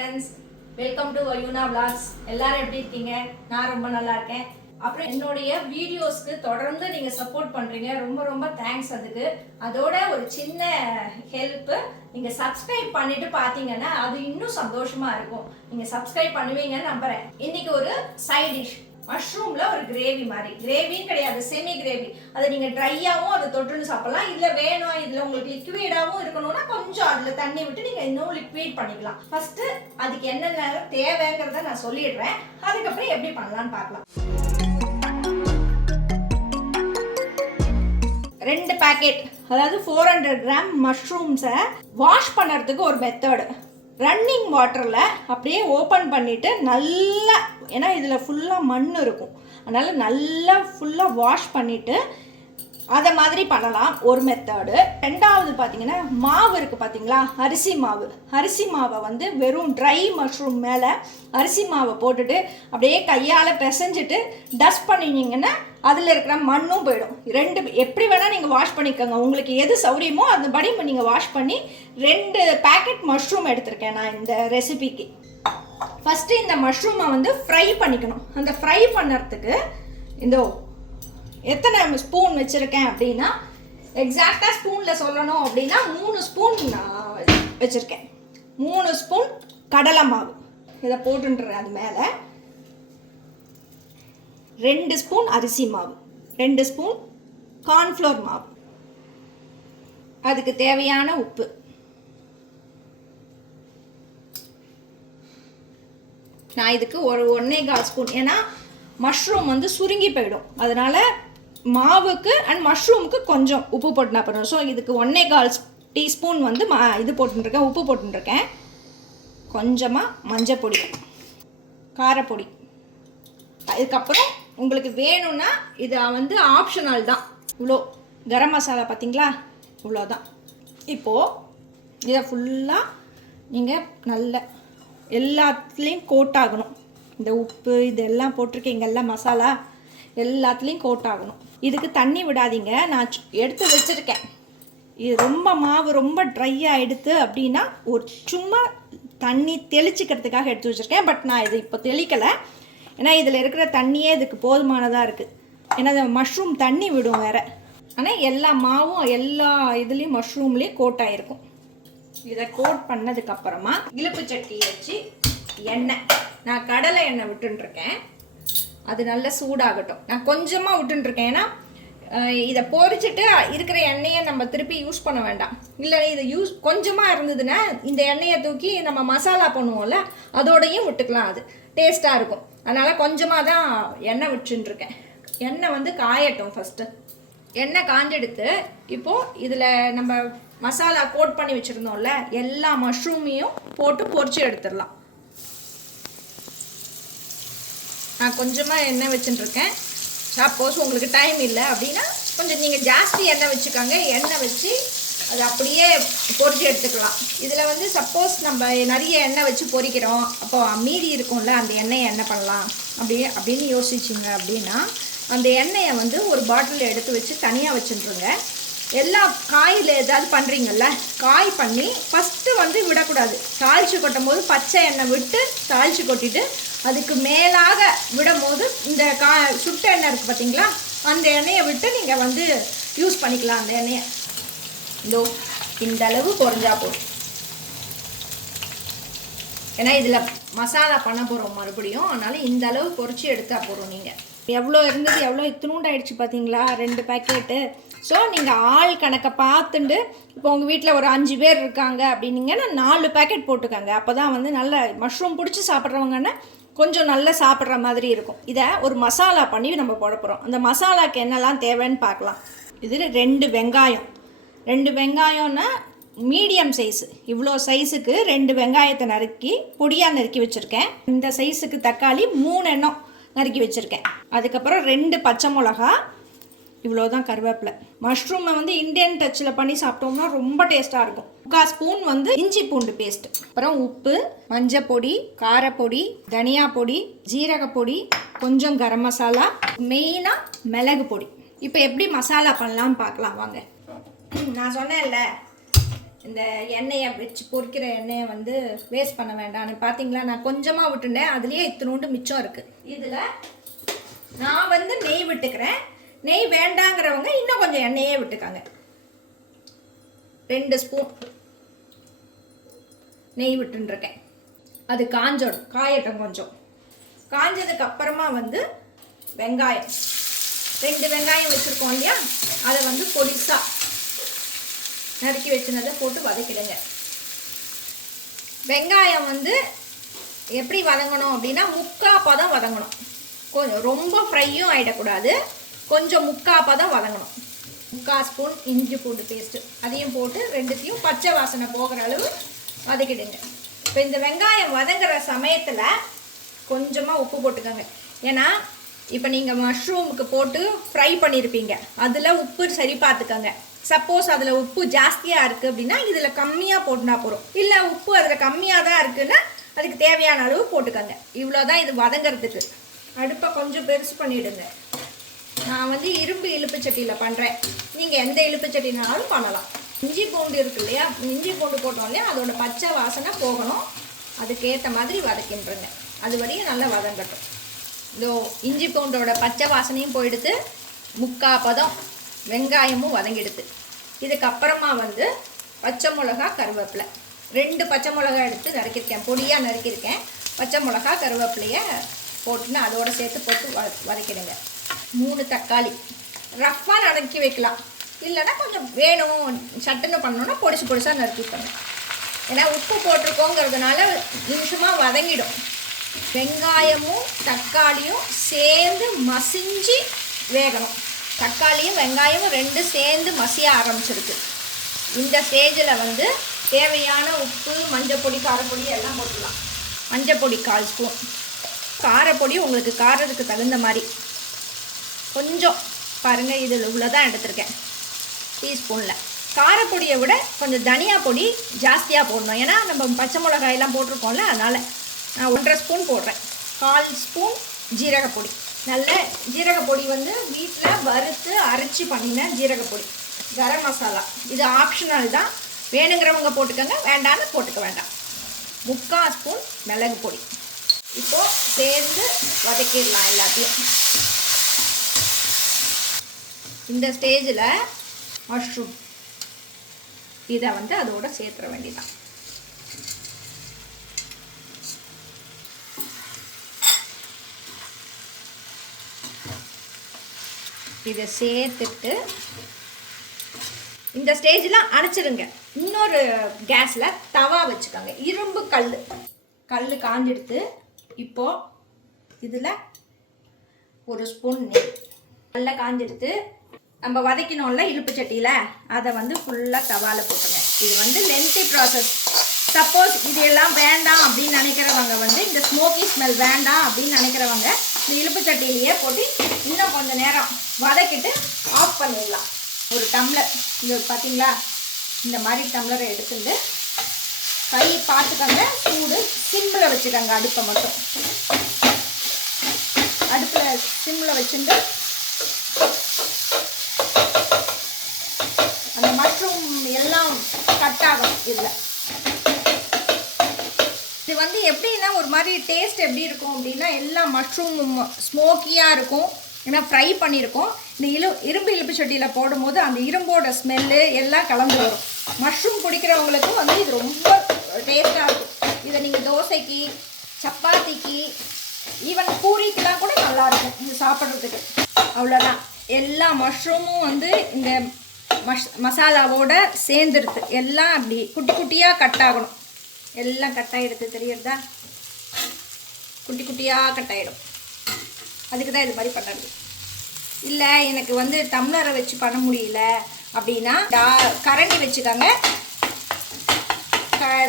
Friends, welcome to Vayuna vlogs. எல்லாரும் எப்படி இருக்கீங்க? நான் ரொம்ப நல்லா இருக்கேன். அப்புறம் என்னுடைய வீடியோஸ்க்கு தொடர்ந்து நீங்க சப்போர்ட் பண்றீங்க, ரொம்ப ரொம்ப தேங்க்ஸ். அதுக்கு அதோட ஒரு சின்ன ஹெல்ப், நீங்க சப்ஸ்கிரைப் பண்ணிட்டு பாத்தீங்கன்னா அது இன்னும் சந்தோஷமா இருக்கும். நீங்க சப்ஸ்கிரைப் பண்ணுவீங்கன்னு நம்புறேன். இன்னைக்கு ஒரு சைட் டிஷ், மஷ்ரூம்ல ஒரு கிரேவி மாதிரி, கிரேவியும் கிடையாது, செமி கிரேவி. அதை நீங்க ட்ரையாவும் அதை தொட்டுன்னு சாப்பிடலாம். இதுல வேணும், இதுல உங்களுக்கு லிக்விடாவும் இருக்கணும்னா கொஞ்சம் அதுல தண்ணி விட்டு நீங்க இன்னும் லிக்விட் பண்ணிக்கலாம். ஃபர்ஸ்ட் அதுக்கு என்னென்ன தேவைங்கிறத நான் சொல்லிடுறேன், அதுக்கப்புறம் எப்படி பண்ணலாம்னு பார்க்கலாம். 2 பேக்கெட், அதாவது 400 கிராம் மஷ்ரூம்ஸை வாஷ் பண்ணுறதுக்கு ஒரு மெத்தடு. ரன்னிங் வாட்டரில் அப்படியே ஓப்பன் பண்ணிவிட்டு நல்லா, ஏன்னா இதில் ஃபுல்லாக மண் இருக்கும், அதனால் நல்லா ஃபுல்லாக வாஷ் பண்ணிவிட்டு அதை மாதிரி பண்ணலாம், ஒரு மெத்தடு. ரெண்டாவது பார்த்தீங்கன்னா மாவு இருக்குது பார்த்தீங்களா, அரிசி மாவை வந்து வெறும் ட்ரை மஷ்ரூம் மேலே அரிசி மாவை போட்டுட்டு அப்படியே கையால் பிசைஞ்சிட்டு டஸ்ட் பண்ணினீங்கன்னா அதில் இருக்கிற மண்ணும் போயிடும். எப்படி வேணால் நீங்கள் வாஷ் பண்ணிக்கோங்க, உங்களுக்கு எது சௌரியமோ அதுபடி நீங்கள் வாஷ் பண்ணி 2 பேக்கெட் மஷ்ரூம் எடுத்திருக்கேன் நான் இந்த ரெசிபிக்கு. ஃபஸ்ட்டு இந்த மஷ்ரூமை வந்து ஃப்ரை பண்ணிக்கணும். அந்த ஃப்ரை பண்ணுறதுக்கு இந்த எத்தனை ஸ்பூன் வச்சுருக்கேன் அப்படின்னா, எக்ஸாக்டாக ஸ்பூனில் சொல்லணும் அப்படின்னா 3 ஸ்பூன் வச்சுருக்கேன். 3 ஸ்பூன் கடலை மாவு இதை போட்டுன்றேன். அது மேலே 2 ஸ்பூன் அரிசி மாவு, 2 ஸ்பூன் கார்ன்ஃப்ளவர் மாவு, அதுக்கு தேவையான உப்பு, நான் இதுக்கு ஒரு 1.25 ஸ்பூன், ஏன்னா மஷ்ரூம் வந்து சுருங்கி போயிடும், அதனால் மாவுக்கு அண்ட் மஷ்ரூமுக்கு கொஞ்சம் உப்பு போட்டுனா பண்ணும். ஸோ இதுக்கு 1.25 டீஸ்பூன் வந்து இது போட்டுருக்கேன், உப்பு போட்டுருக்கேன். கொஞ்சமாக மஞ்சள் பொடி, காரப்பொடி. அதுக்கப்புறம் உங்களுக்கு வேணும்னா இது வந்து ஆப்ஷனல் தான். இவ்வளோ கரம் மசாலா பார்த்தீங்களா, இவ்வளோதான். இப்போது இதை ஃபுல்லாக நீங்கள் நல்ல எல்லாத்துலேயும் கோட் ஆகணும். இந்த உப்பு இதெல்லாம் போட்டிருக்கீங்க, எல்லாம் மசாலா எல்லாத்துலேயும் கோட் ஆகணும். இதுக்கு தண்ணி விடாதீங்க, நான் எடுத்து வச்சுருக்கேன். இது ரொம்ப மாவு ரொம்ப ட்ரையாக எடுத்து அப்படின்னா ஒரு சும்மா தண்ணி தெளிச்சிக்கிறதுக்காக எடுத்து வச்சுருக்கேன். பட் நான் இது இப்போ தெளிக்கலை, ஏன்னா இதில் இருக்கிற தண்ணியே இதுக்கு போதுமானதாக இருக்குது. ஏன்னா இந்த மஷ்ரூம் தண்ணி விடும் வேறு. ஆனால் எல்லா மாவும் எல்லா இதுலேயும் மஷ்ரூம்லேயும் கோட் ஆகிருக்கும். இதை கோட் பண்ணதுக்கப்புறமா இழுப்பு சட்டி வச்சு எண்ணெய், நான் கடலை எண்ணெய் விட்டுருக்கேன், அது நல்லா சூடாகட்டும். நான் கொஞ்சமாக விட்டுருக்கேன், ஏன்னா இதை பொரிச்சிட்டு இருக்கிற எண்ணெயை நம்ம திருப்பி யூஸ் பண்ண வேண்டாம். இல்லை இதை கொஞ்சமாக இருந்ததுன்னா இந்த எண்ணெயை தூக்கி நம்ம மசாலா பண்ணுவோம்ல அதோடையும் விட்டுக்கலாம், அது டேஸ்ட்டாக இருக்கும். அதனால் கொஞ்சமாக தான் எண்ணெய் விட்டுருக்கேன். எண்ணெய் வந்து காயட்டும். ஃபஸ்ட்டு எண்ணெய் காஞ்செடுத்து இப்போது இதில் நம்ம மசாலா கோட் பண்ணி வச்சுருந்தோம்ல எல்லா மஷ்ரூமையும் போட்டு பொரிச்சு எடுத்துடலாம். நான் கொஞ்சமாக எண்ணெய் வச்சுட்டுருக்கேன். சப்போஸ் உங்களுக்கு டைம் இல்லை அப்படின்னா கொஞ்சம் நீங்கள் ஜாஸ்தி எண்ணெய் வச்சுக்கோங்க. எண்ணெய் வச்சு அது அப்படியே பொரிச்சு எடுத்துக்கலாம். இதில் வந்து சப்போஸ் நம்ம நிறைய எண்ணெய் வச்சு பொரிக்கிறோம், அப்போ மீதி இருக்கும்ல அந்த எண்ணெயை என்ன பண்ணலாம் அப்படின்னு யோசிச்சிங்க அப்படின்னா அந்த எண்ணெயை வந்து ஒரு பாட்டிலில் எடுத்து வச்சு தனியாக வச்சுட்டுருங்க. எல்லா காயில் ஏதாவது பண்ணுறீங்கல்ல, காய் பண்ணி ஃபஸ்ட்டு வந்து விடக்கூடாது. தாளித்து கொட்டும் போது பச்சை எண்ணெய் விட்டு தாளித்து கொட்டிட்டு அதுக்கு மேலாக விடும்போது இந்த சுட்ட எண்ணெய் இருக்குது பார்த்தீங்களா, அந்த எண்ணெயை விட்டு நீங்கள் வந்து யூஸ் பண்ணிக்கலாம். அந்த எண்ணெயை இந்த அளவு பொரிஞ்சா போதும். ஏன்னா இதில் மசாலா பண்ண போகிறோம் மறுபடியும், அதனால் இந்த அளவு பொரிச்சு எடுத்தால் போகிறோம். நீங்கள் எவ்வளோ இருந்தது எவ்வளோ இத்தினூண்டாயிடுச்சு பார்த்தீங்களா, 2 பேக்கெட்டு. ஸோ நீங்கள் ஆள் கணக்கை பார்த்துட்டு, இப்போ உங்கள் வீட்டில் ஒரு 5 பேர் இருக்காங்க அப்படின்னீங்கன்னா 4 பேக்கெட் போட்டுக்கோங்க. அப்போ தான் வந்து நல்ல மஷ்ரூம் பிடிச்சி சாப்பிட்றவங்கன்னா கொஞ்சம் நல்லா சாப்பிட்ற மாதிரி இருக்கும். இதை ஒரு மசாலா பண்ணி நம்ம போட போகிறோம். அந்த மசாலாவுக்கு என்னெல்லாம் தேவைன்னு பார்க்கலாம். இதில் 2 வெங்காயம், 2 வெங்காயம்னா மீடியம் சைஸு, இவ்வளோ சைஸுக்கு 2 வெங்காயத்தை நறுக்கி பொடியாக நறுக்கி வச்சுருக்கேன். இந்த சைஸுக்கு தக்காளி 3 எண்ணம் நறுக்கி வச்சுருக்கேன். அதுக்கப்புறம் 2 பச்சை மிளகா, இவ்வளோதான் கருவேப்பிலை. மஷ்ரூமை வந்து இந்தியன் டச்சில் பண்ணி சாப்பிட்டோம்னா ரொம்ப டேஸ்ட்டாக இருக்கும். 3/4 ஸ்பூன் வந்து இஞ்சி பூண்டு பேஸ்ட், அப்புறம் உப்பு, மஞ்சள் பொடி, காரப்பொடி, தனியா பொடி, ஜீரகப்பொடி, கொஞ்சம் கரம் மசாலா, மெயினாக மிளகு பொடி. இப்போ எப்படி மசாலா பண்ணலான்னு பார்க்கலாம் வாங்க. நான் சொன்னேன்ல இந்த எண்ணெயை வச்சு பொரிக்கிற எண்ணெயை வந்து வேஸ்ட் பண்ண வேண்டாம்னு பார்த்தீங்களா, நான் கொஞ்சமாக விட்டுட்டேன், அதுலேயே இத்தினோண்டு மிச்சம் இருக்குது. இதில் நான் வந்து நெய் விட்டுக்கிறேன். நெய் வேண்டாங்கிறவங்க இன்னும் கொஞ்சம் எண்ணெயே விட்டுக்காங்க. 2 ஸ்பூன் நெய் விட்டுருக்கேன். அது காயட்டும். கொஞ்சம் காஞ்சதுக்கு அப்புறமா வந்து வெங்காயம் 2 வெங்காயம் வச்சுருக்கோம் இல்லையா, அதை வந்து பொடிசாக நறுக்கி வச்சுனதை போட்டு வதக்கிடுங்க. வெங்காயம் வந்து எப்படி வதங்கணும் அப்படின்னா, முக்கால் பதம் வதங்கணும். கொஞ்சம் ரொம்ப ஃப்ரையும் ஆகிடக்கூடாது, கொஞ்சம் முக்கால் பதம் வதங்கணும். 3/4 ஸ்பூன் இஞ்சி பூண்டு பேஸ்ட்டு அதையும் போட்டு 2த்தையும் பச்சை வாசனை போகிற அளவு வதக்கிடுங்க. இப்போ இந்த வெங்காயம் வதங்குற சமயத்தில் கொஞ்சமாக உப்பு போட்டுக்கோங்க. ஏன்னா இப்போ நீங்கள் மஷ்ரூமுக்கு போட்டு ஃப்ரை பண்ணியிருப்பீங்க, அதில் உப்பு சரி பார்த்துக்கோங்க. சப்போஸ் அதில் உப்பு ஜாஸ்தியாக இருக்குது அப்படின்னா இதில் கம்மியாக போட்டுனா போகிறோம். இல்லை உப்பு அதில் கம்மியாக தான் இருக்குன்னா அதுக்கு தேவையான அளவு போட்டுக்கோங்க. இவ்வளோதான் இது வதங்கிறதுக்கு. அடுப்பை கொஞ்சம் பெருசு பண்ணிவிடுங்க. நான் வந்து இரும்பு இழுப்பு சட்டியில் பண்ணுறேன், நீங்கள் எந்த இழுப்பு சட்டினாலும் பண்ணலாம். இஞ்சி பூண்டு இருக்கு இல்லையா, இஞ்சி பூண்டு போட்டோம் இல்லையா, அதோட பச்சை வாசனை போகணும். அதுக்கேற்ற மாதிரி வதக்கின்றங்க. அது வரையும் நல்லா வதங்கட்டும். இதோ இஞ்சி பூண்டோட பச்சை வாசனையும் போயிடுத்து, முக்கால் பதம் வெங்காயமும் வதங்கிடுது. இதுக்கப்புறமா வந்து பச்சை மிளகா, கருவேப்பிலை 2 பச்சை மிளகா எடுத்து நறுக்கியிருக்கேன், பொடியாக நறுக்கியிருக்கேன். பச்சை மிளகா கருவேப்பிலையை போட்டுன்னு அதோடு சேர்த்து போட்டு வதக்கிடுங்க. 3 தக்காளி ரஃப்பாக நறுக்கி வைக்கலாம், இல்லைன்னா கொஞ்சம் வேணும் சட்டுன்னு பண்ணோன்னா பொடிசாக நறுக்கிப்பாங்க. ஏன்னா உப்பு போட்டிருக்கோங்கிறதுனால நிமிஷமாக வதங்கிடும். வெங்காயமும் தக்காளியும் சேர்ந்து மசிஞ்சு வேகணும். தக்காளியும் வெங்காயமும் 2 சேர்ந்து மசிய ஆரம்பிச்சிருக்கு. இந்த ஸ்டேஜில் வந்து தேவையான உப்பு, மஞ்சள் பொடி, காரப்பொடி எல்லாம் போட்டுக்கலாம். மஞ்சள் பொடி 1/4 ஸ்பூன், காரப்பொடி உங்களுக்கு காரத்துக்கு தகுந்த மாதிரி கொஞ்சம் பாருங்கள், இதில் இவ்வளோதான் எடுத்திருக்கேன் டீஸ்பூனில். காரப்பொடியை விட கொஞ்சம் தனியா பொடி ஜாஸ்தியாக போடணும், ஏன்னா நம்ம பச்சை மிளகாயெல்லாம் போட்டிருக்கோம்ல, அதனால் நான் 1/2 ஸ்பூன் போடுறேன். 1/4 ஸ்பூன் ஜீரகப்பொடி. நல்ல ஜீரகப்பொடி வந்து வீட்டில் வறுத்து அரைச்சி பண்ணின ஜீரகப்பொடி. கரம் மசாலா இது ஆப்ஷனல் தான், வேணுங்கிறவங்க போட்டுக்கோங்க, வேண்டான்னு போட்டுக்க வேண்டாம். 3/4 ஸ்பூன் மிளகு பொடி. இப்போது சேர்ந்து வதக்கிடலாம் எல்லாத்தையும். இந்த ஸ்டேஜில் மஷ்ரூம் இதை வந்து அதோட சேர்த்துற வேண்டியதான். இதை சேர்த்துட்டு இந்த ஸ்டேஜில் அரைச்சிடுங்க. இன்னொரு கேஸில் தவா வச்சுக்கோங்க, இரும்பு கல் காஞ்செடுத்து இப்போது இதில் 1 ஸ்பூன் நெய் நல்லா காஞ்செடுத்து நம்ம வதக்கினோம்ல இழுப்பு சட்டியில், அதை வந்து ஃபுல்லாக தவாவில் போட்டுங்க. இது வந்து லென்த்தி ப்ராசஸ். சப்போஸ் இது எல்லாம் வேண்டாம் அப்படின்னு நினைக்கிறவங்க வந்து, இந்த ஸ்மோக்கி ஸ்மெல் வேண்டாம் அப்படின்னு நினைக்கிறவங்க இந்த இழுப்பு சட்டியிலேயே போட்டு இன்னும் கொஞ்சம் நேரம் வதக்கிட்டு ஆஃப் பண்ணிடலாம். ஒரு டம்ளர் இங்கே பார்த்தீங்களா, இந்த மாதிரி டம்ளரை எடுத்துட்டு கை பார்த்துக்கங்க, சூடு சிம்மில் வச்சுக்கோங்க. அடுப்பை மட்டும் அடுப்பில் சிம்மில் வச்சுட்டு அந்த மஷ்ரூம் எல்லாம் கட் ஆகும். இதில் இது வந்து எப்படின்னா ஒரு மாதிரி டேஸ்ட் எப்படி இருக்கும் அப்படின்னா, எல்லா மஷ்ரூமும் ஸ்மோக்கியாக இருக்கும், ஏன்னா ஃப்ரை பண்ணியிருக்கோம். இந்த இரும்பு இழுப்பு சட்டியில் போடும்போது அந்த இரும்போட ஸ்மெல்லு எல்லாம் கலந்து வரும். மஷ்ரூம் பிடிக்கிறவங்களுக்கும் வந்து இது ரொம்ப டேஸ்ட்டாக இருக்கும். இதை நீங்கள் தோசைக்கு, சப்பாத்திக்கு, ஈவன் பூரிக்கெலாம் கூட நல்லாயிருக்கும் இது சாப்பிட்றதுக்கு. அவ்வளோதான், எல்லா மஷ்ரூமும் வந்து இந்த மசாலாவோட சேர்ந்துருது. எல்லாம் அப்படி குட்டி குட்டியாக கட் ஆகணும். எல்லாம் கட் ஆகிடுது, தெரியுறதா? குட்டி குட்டியாக கட் ஆகிடும். அதுக்கு தான் இது மாதிரி பண்ணுறது. இல்லை எனக்கு வந்து டம்ளரை வச்சு பண்ண முடியல அப்படின்னா கரண்டி வச்சுக்கோங்க.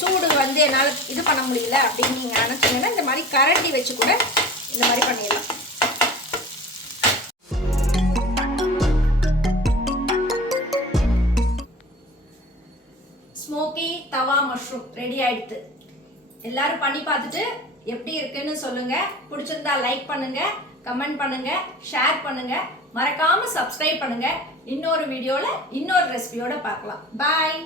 சூடு வந்து என்னால் இது பண்ண முடியல அப்படின்னு நீங்கள் நினச்சிங்கன்னா இந்த மாதிரி கரண்டி வச்சு கூட இந்த மாதிரி பண்ணிடலாம். ஸ்மோக்கி தவா மஷ்ரூம் ரெடி ஆயிடுது. எல்லாரும் பண்ணி பார்த்துட்டு எப்படி இருக்குன்னு சொல்லுங்க. பிடிச்சிருந்தா லைக் பண்ணுங்க, கமெண்ட் பண்ணுங்க, ஷேர் பண்ணுங்க, மறக்காம சப்ஸ்கிரைப் பண்ணுங்க. இன்னொரு வீடியோல இன்னொரு ரெசிபியோட பார்க்கலாம். பாய்.